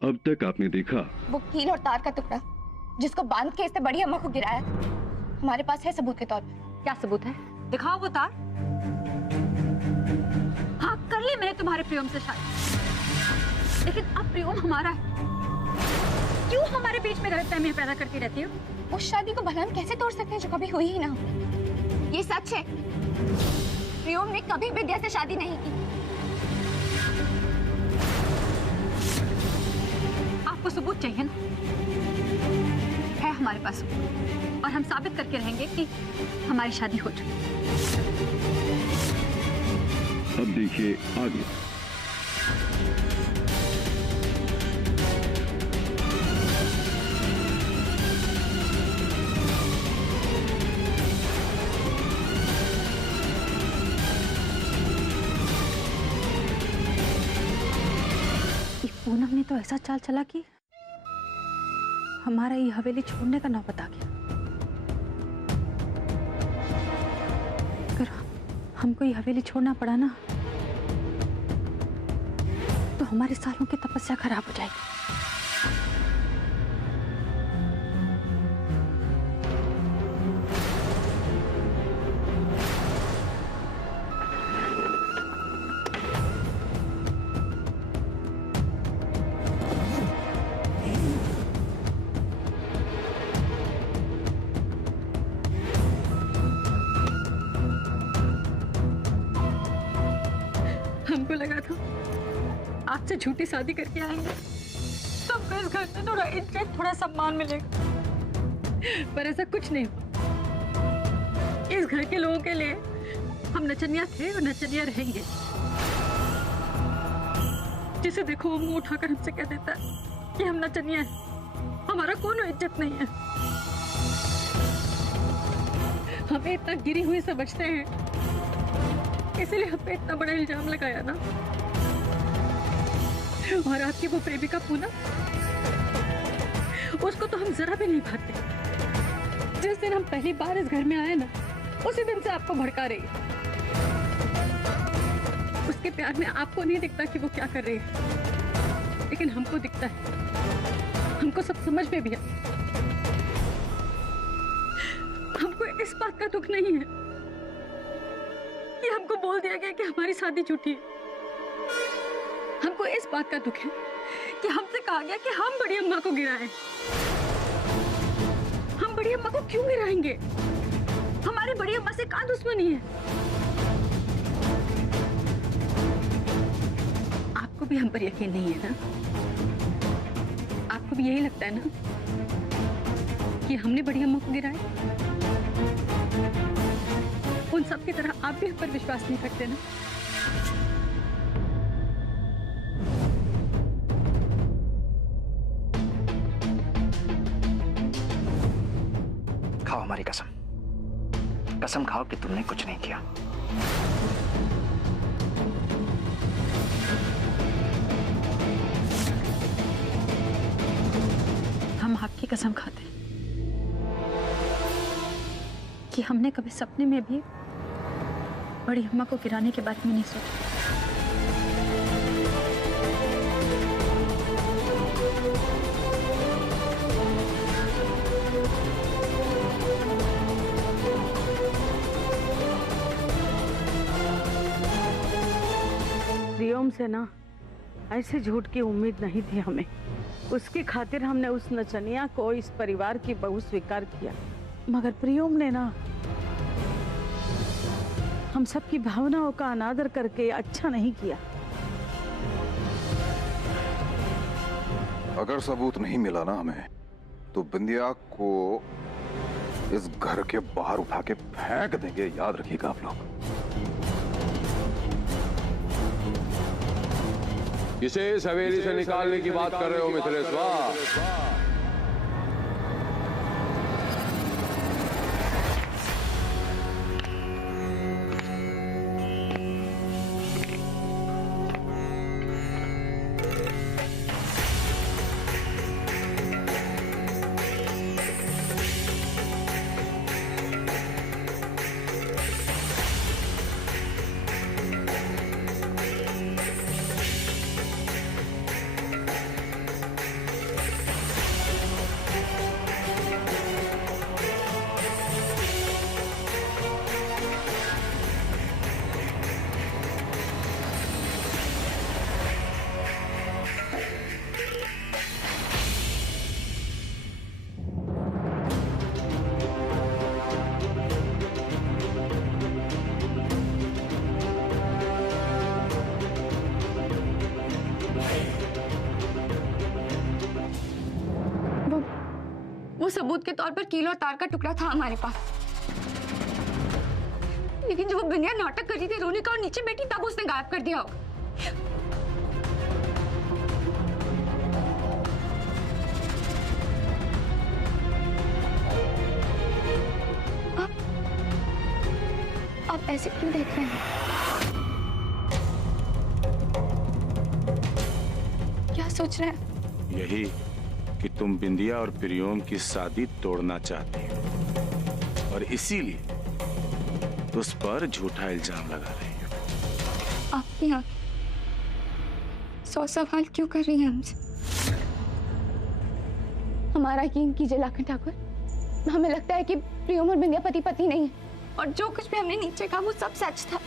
अब तक आपने देखा वो कील और तार का टुकड़ा जिसको बांध के इससे बड़ी अम्मा को गिराया, हमारे पास है सबूत के तौर पे। क्या सबूत है? दिखाओ वो तार। हाँ, कर ली मैंने तुम्हारे प्रियम से शादी, लेकिन अब प्रियम हमारा है। क्यों हमारे बीच में गलतफहमी पैदा करती रहती हो? उस शादी को भला हम कैसे तोड़ सकते हैं जो कभी हुई ही ना? ये सच है, प्रियम ने कभी विद्या से शादी नहीं की। आपको सबूत चाहिए ना? है हमारे पास, और हम साबित करके रहेंगे कि हमारी शादी हो चुकी। अब देखिए आगे। पूनम ने तो ऐसा चाल चला कि हमारा ये हवेली छोड़ने का नौबत आ गया। अगर हमको ये हवेली छोड़ना पड़ा ना, तो हमारे सालों की तपस्या खराब हो जाएगी। हमको लगा था आपसे झूठी शादी करके आएंगे तो इस घर में थोड़ा इज्जत, थोड़ा सम्मान मिलेगा, पर ऐसा कुछ नहीं हुआ। इस घर के लोगों के लिए हम नचनिया थे और नचनिया रहेंगे। जिसे देखो वो मुंह उठाकर हमसे कह देता है कि हम नचनिया हैं, हमारा कोनो इज्जत नहीं है। हमें इतना गिरी हुई समझते हैं, इसलिए हम पे इतना बड़ा इल्जाम लगाया ना। और आपकी वो प्रेमिका पूनम, उसको तो हम जरा भी नहीं भाते। जिस दिन हम पहली बार इस घर में आए ना, उसी दिन से आपको भड़का रही है। उसके प्यार में आपको नहीं दिखता कि वो क्या कर रही है, लेकिन हमको दिखता है। हमको सब समझ में भी आता। हमको इस बात का दुख नहीं है कि हमको बोल दिया गया कि हमारी शादी झूठी है। हमको इस बात का दुख है कि हमसे कहा गया कि हम बड़ी अम्मा को गिराएं। हम बड़ी अम्मा को क्यों गिराएंगे? हमारी बड़ी अम्मा से कहाँ दुश्मनी है? आपको भी हम पर यकीन नहीं है ना? आपको भी यही लगता है ना कि हमने बड़ी अम्मा को गिराया? उन सब की तरह आप भी हम पर विश्वास नहीं करते ना? खाओ हमारी कसम, कसम खाओ कि तुमने कुछ नहीं किया। हम आपकी कसम खाते हैं कि हमने कभी सपने में भी बड़ी अम्मा को गिराने के बारे में नहीं सोचा। प्रियम से ना ऐसे झूठ की उम्मीद नहीं थी हमें। उसकी खातिर हमने उस नचनिया को इस परिवार की बहू स्वीकार किया, मगर प्रियम ने ना हम सबकी भावनाओं का अनादर करके अच्छा नहीं किया। अगर सबूत नहीं मिला ना हमें, तो बिंदिया को इस घर के बाहर उठा के फेंक देंगे, याद रखिएगा आप लोग। इसे इस हवेली से निकालने की बात कर रहे हो मिथिलेश्वर? सबूत के तौर पर कील और तार का टुकड़ा था हमारे पास, लेकिन जब वो बिंदिया नाटक कर रही थी रोने का और नीचे बैठी तब उसने गायब कर दिया होगा। आप ऐसे क्यों देख रहे हैं? क्या सोच रहे हैं? यही कि तुम बिंदिया और प्रियोम की शादी तोड़ना चाहती हो और इसीलिए उस पर झूठा इल्जाम लगा रही हो। आपकी यहाँ 100 सवाल क्यों कर रही हैं हमसे? हमारा यकीन कीजिए लाखन ठाकुर, हमें लगता है कि प्रियोम और बिंदिया पति पत्नी नहीं है और जो कुछ भी हमने नीचे कहा वो सब सच था।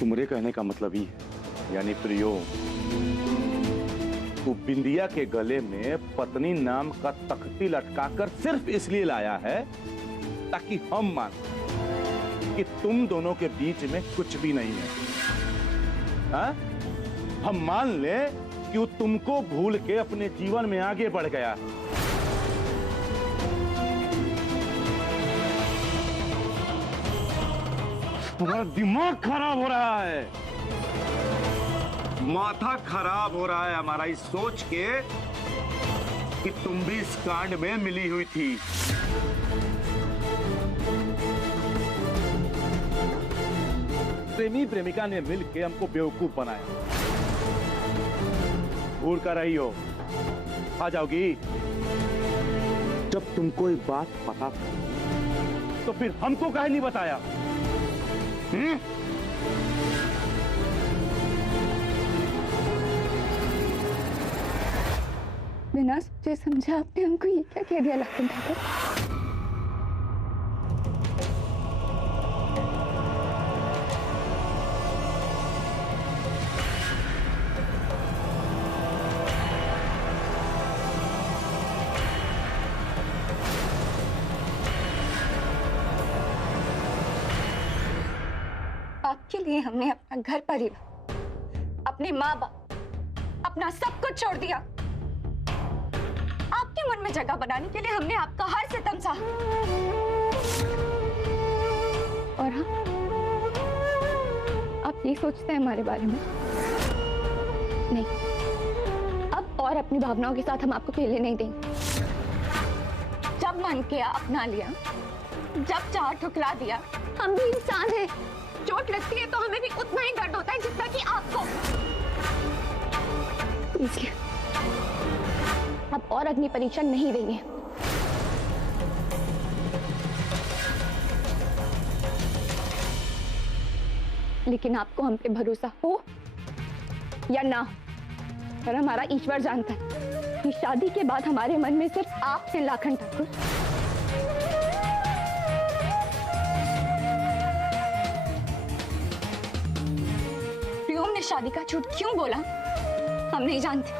तुम्हारे कहने का मतलब ही है, यानी प्रियोम वो बिंदिया के गले में पत्नी नाम का तख्ती लटकाकर सिर्फ इसलिए लाया है ताकि हम मान कि तुम दोनों के बीच में कुछ भी नहीं है। हा? हम मान ले कि वो तुमको भूल के अपने जीवन में आगे बढ़ गया। तुम्हारा दिमाग खराब हो रहा है, माथा खराब हो रहा है हमारा इस सोच के कि तुम भी इस कांड में मिली हुई थी। प्रेमी प्रेमिका ने मिलकर हमको बेवकूफ बनाया। भूल कर रही हो, आ जाओगी। जब तुमको एक बात पता था तो फिर हमको काहे नहीं बताया? बिना सोचे समझे आपने हमको ये क्या कह दिया लाखन ठाकुर? आपके लिए हमने अपना घर परिवार, अपने माँ बाप, अपना सब कुछ छोड़ दिया। आपके मन में जगह बनाने के लिए हमने आपका हर सितम सहा। और हाँ, आप ये सोचते हैं हमारे बारे में? नहीं, अब और अपनी भावनाओं के साथ हम आपको खेलने नहीं देंगे। जब मन किया अपना लिया, जब चाह ठुकरा दिया। हम भी इंसान हैं, चोट लगती है तो हमें भी उतना ही दर्द होता है जितना कि आपको। इसलिए अब और अग्नि परीक्षा नहीं देंगे। लेकिन आपको हम पे भरोसा हो या ना हो, पर हमारा ईश्वर जानता है कि शादी के बाद हमारे मन में सिर्फ आप हैं लाखन ठाकुर। प्रियोम ने शादी का झूठ क्यों बोला हम नहीं जानते,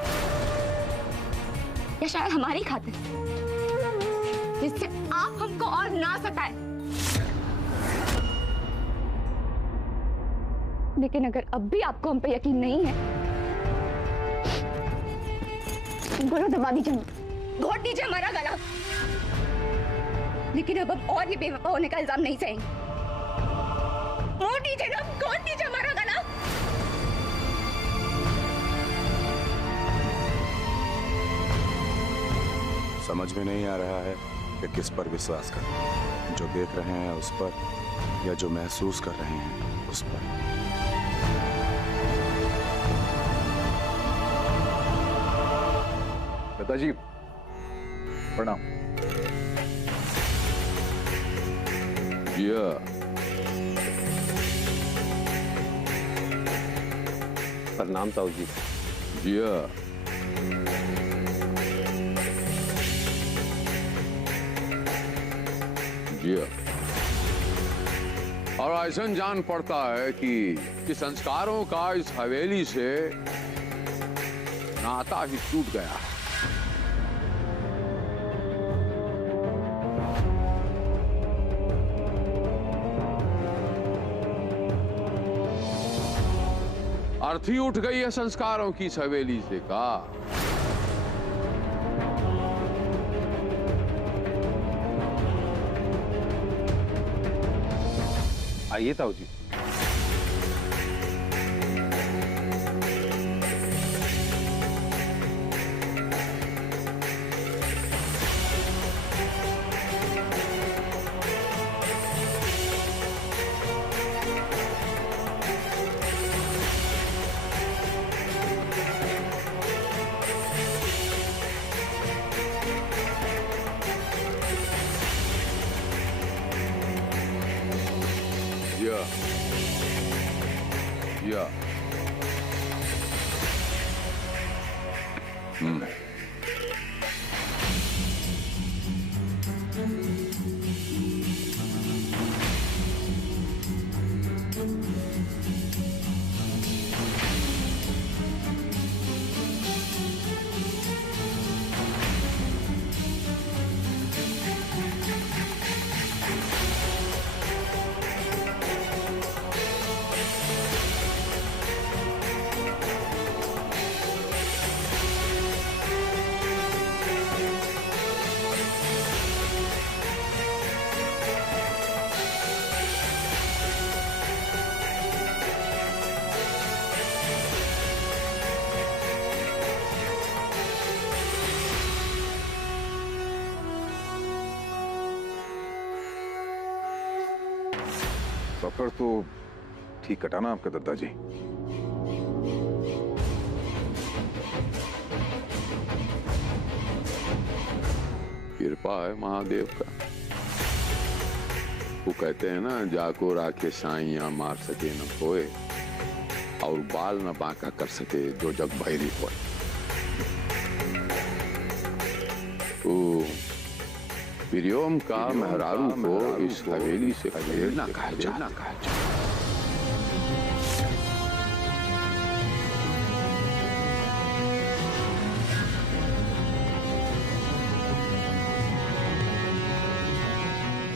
या शायद हमारी खातिर, जिससे आप हमको और ना सताए। लेकिन अगर अब भी आपको हम पे यकीन नहीं है, बोलो दबा दीजिए, घोट दीजिए हमारा गला। लेकिन अब हम और ये बेवफा होने का इल्जाम नहीं सहेंगे। मोड़ दीजिए ना, घोट दीजिए हमारा गला। समझ में नहीं आ रहा है कि किस पर विश्वास करें, जो देख रहे हैं उस पर या जो महसूस कर रहे हैं उस पर। पिताजी प्रणाम। जिया, प्रणाम ताऊ जी। जिया, जिया। और ऐसा जान पड़ता है कि संस्कारों का इस हवेली से नाता ही टूट गया है। अर्थी उठ गई है संस्कारों की इस हवेली से का। आइए ताऊ जी। या सफर तो ठीक कटा ना आपके दादाजी? कृपा है महादेव का। वो कहते हैं ना, जाको राखे साइयां मार सके न कोई, और बाल न बांका कर सके जो जग भैरी होए। तो प्रियोम का मेहरारू को इस हवेली से खदेड़ना कहा जाना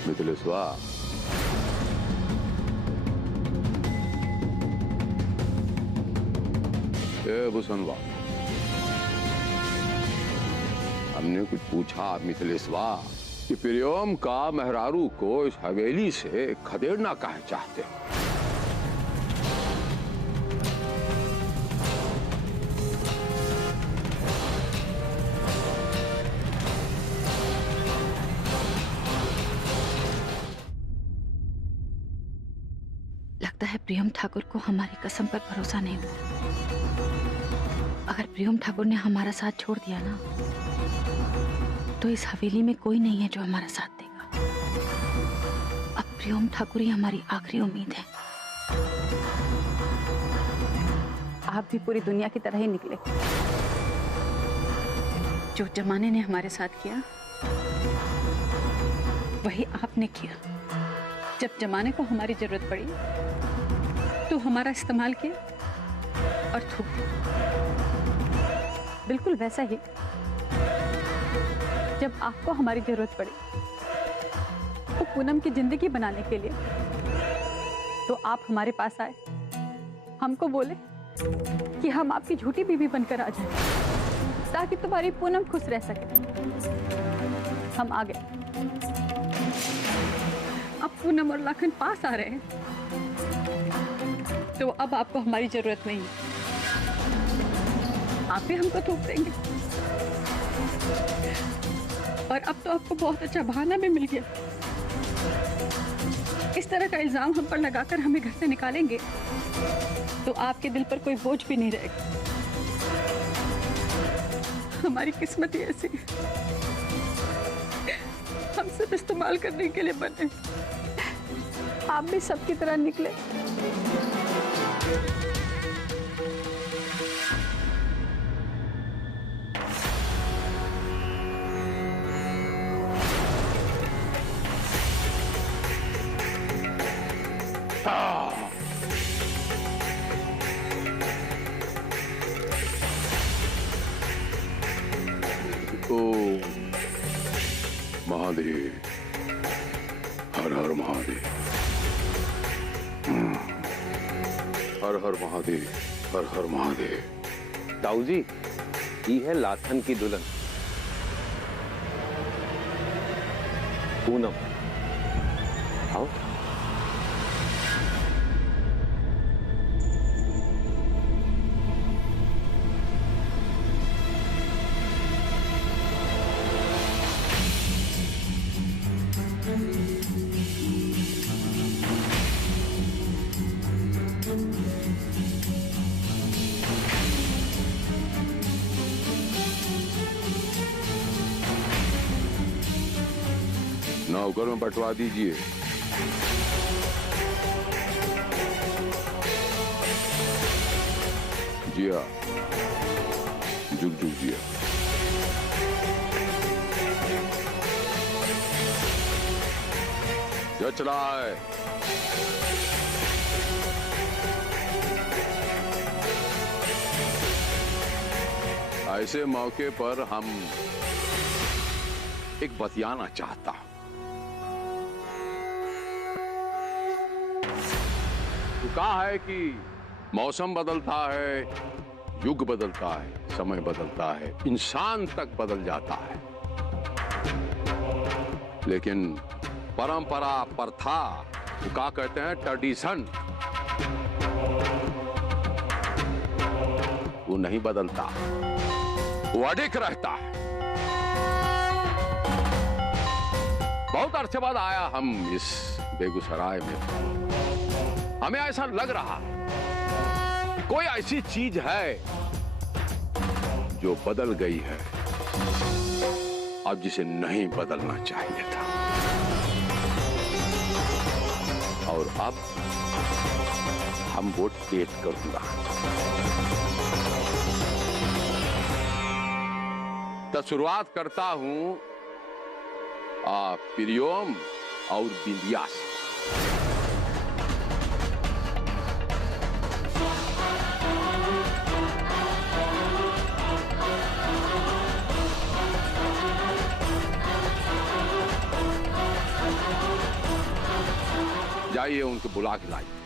मिथिलेश्वा, भूषणवा, हमने कुछ पूछा मिथिलेश्वा कि प्रियोम का मेहरारू को इस हवेली से खदेड़ना काहे चाहते हैं? लगता है प्रियम ठाकुर को हमारी कसम पर भरोसा नहीं हुआ। अगर प्रियम ठाकुर ने हमारा साथ छोड़ दिया ना, तो इस हवेली में कोई नहीं है जो हमारा साथ देगा। अब प्रियम ठाकुर ही हमारी आखिरी उम्मीद है। आप भी पूरी दुनिया की तरह ही निकले। जो जमाने ने हमारे साथ किया वही आपने किया। जब जमाने को हमारी जरूरत पड़ी तो हमारा इस्तेमाल किया और थूक दिया। बिल्कुल वैसा ही जब आपको हमारी जरूरत पड़ी तो पूनम की जिंदगी बनाने के लिए, तो आप हमारे पास आए, हमको बोले कि हम आपकी झूठी बीवी बनकर आ जाएं ताकि तुम्हारी पूनम खुश रह सके। हम आ गए। अब पूनम और लाखन पास आ रहे हैं, तो अब आपको हमारी जरूरत नहीं है। आप भी हमको थूक देंगे। और अब तो आपको बहुत अच्छा बहाना भी मिल गया। इस तरह का इल्जाम हम पर लगाकर हमें घर से निकालेंगे तो आपके दिल पर कोई बोझ भी नहीं रहेगा। हमारी किस्मत ही ऐसी है, हम सिर्फ इस्तेमाल करने के लिए बने। आप भी सबकी तरह निकले। महादेव, हर हर महादेव, हर हर महादेव, हर हर महादेव। ताऊ जी, ये है लाथन की दुल्हन पूनम। आओ। नौकर में बंटवा दीजिए। जिया, जुग जुग जिया। जच रहा है। ऐसे मौके पर हम एक बतियाना चाहता हूं। कहा है कि मौसम बदलता है, युग बदलता है, समय बदलता है, इंसान तक बदल जाता है, लेकिन परंपरा, प्रथा, क्या कहते हैं, ट्रेडिशन, वो नहीं बदलता, वो अडिग रहता है। बहुत अरसे बाद आया हम इस बेगूसराय में। हमें ऐसा लग रहा है कि कोई ऐसी चीज है जो बदल गई है, अब जिसे नहीं बदलना चाहिए था। और अब हम वोट तेज करूंगा। तो शुरुआत करता हूं प्रियोम और बिंदिया से। जाइए उनको बुला के लाइए।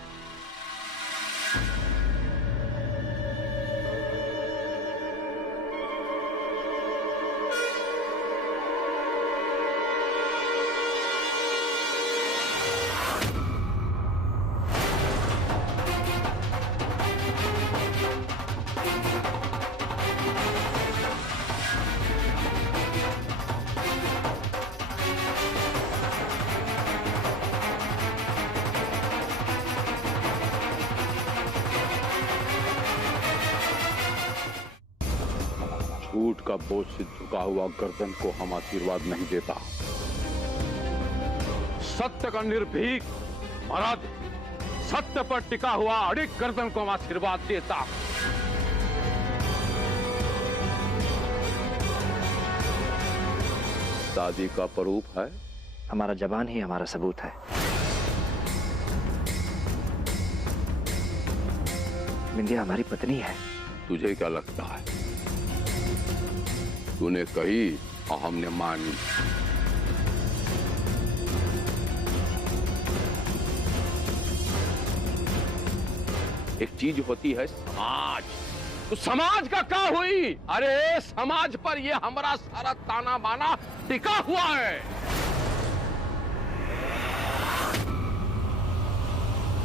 झूठ का बोझ से झुका हुआ गर्दन को हम आशीर्वाद नहीं देता। सत्य का निर्भीक मर्द, सत्य पर टिका हुआ अडिग गर्दन को हम आशीर्वाद देता। शादी का प्रारूप है, हमारा जबान ही हमारा सबूत है। बिंदिया हमारी पत्नी है। तुझे क्या लगता है? तूने कही और हमने मानी। एक चीज होती है समाज, तो समाज का क्या हुई? अरे समाज पर ये हमारा सारा ताना बाना टिका हुआ है।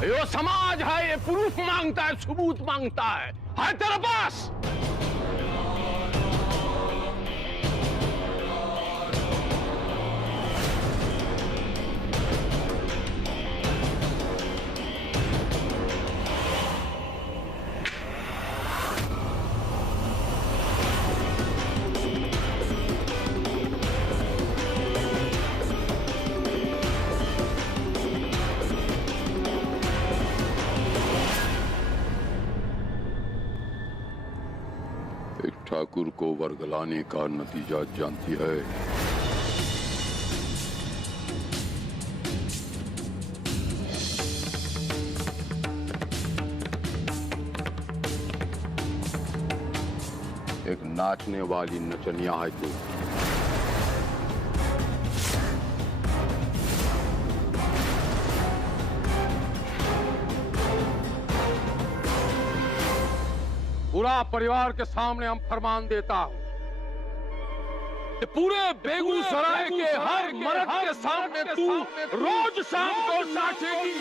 ये समाज है, ये प्रूफ मांगता है, सबूत मांगता है तेरे पास? ठाकुर को वर्गलाने का नतीजा जानती है। एक नाचने वाली नचनिया है तू। पूरा परिवार के सामने हम फरमान देता हूं कि पूरे बेगूसराय के हर मर्द के सामने तू रोज शाम को नाचेगी।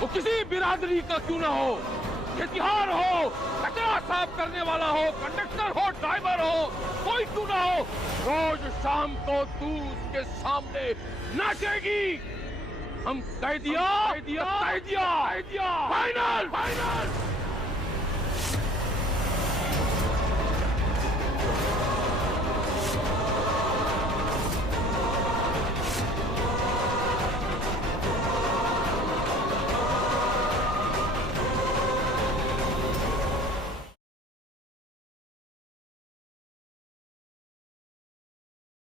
वो किसी बिरादरी का क्यों ना हो, खेतिहार हो, कचरा साफ करने वाला हो, कंडक्टर हो, ड्राइवर हो, कोई क्यों ना हो, रोज शाम को तू उसके सामने नाचेगी। हम कह दिया फाइनल।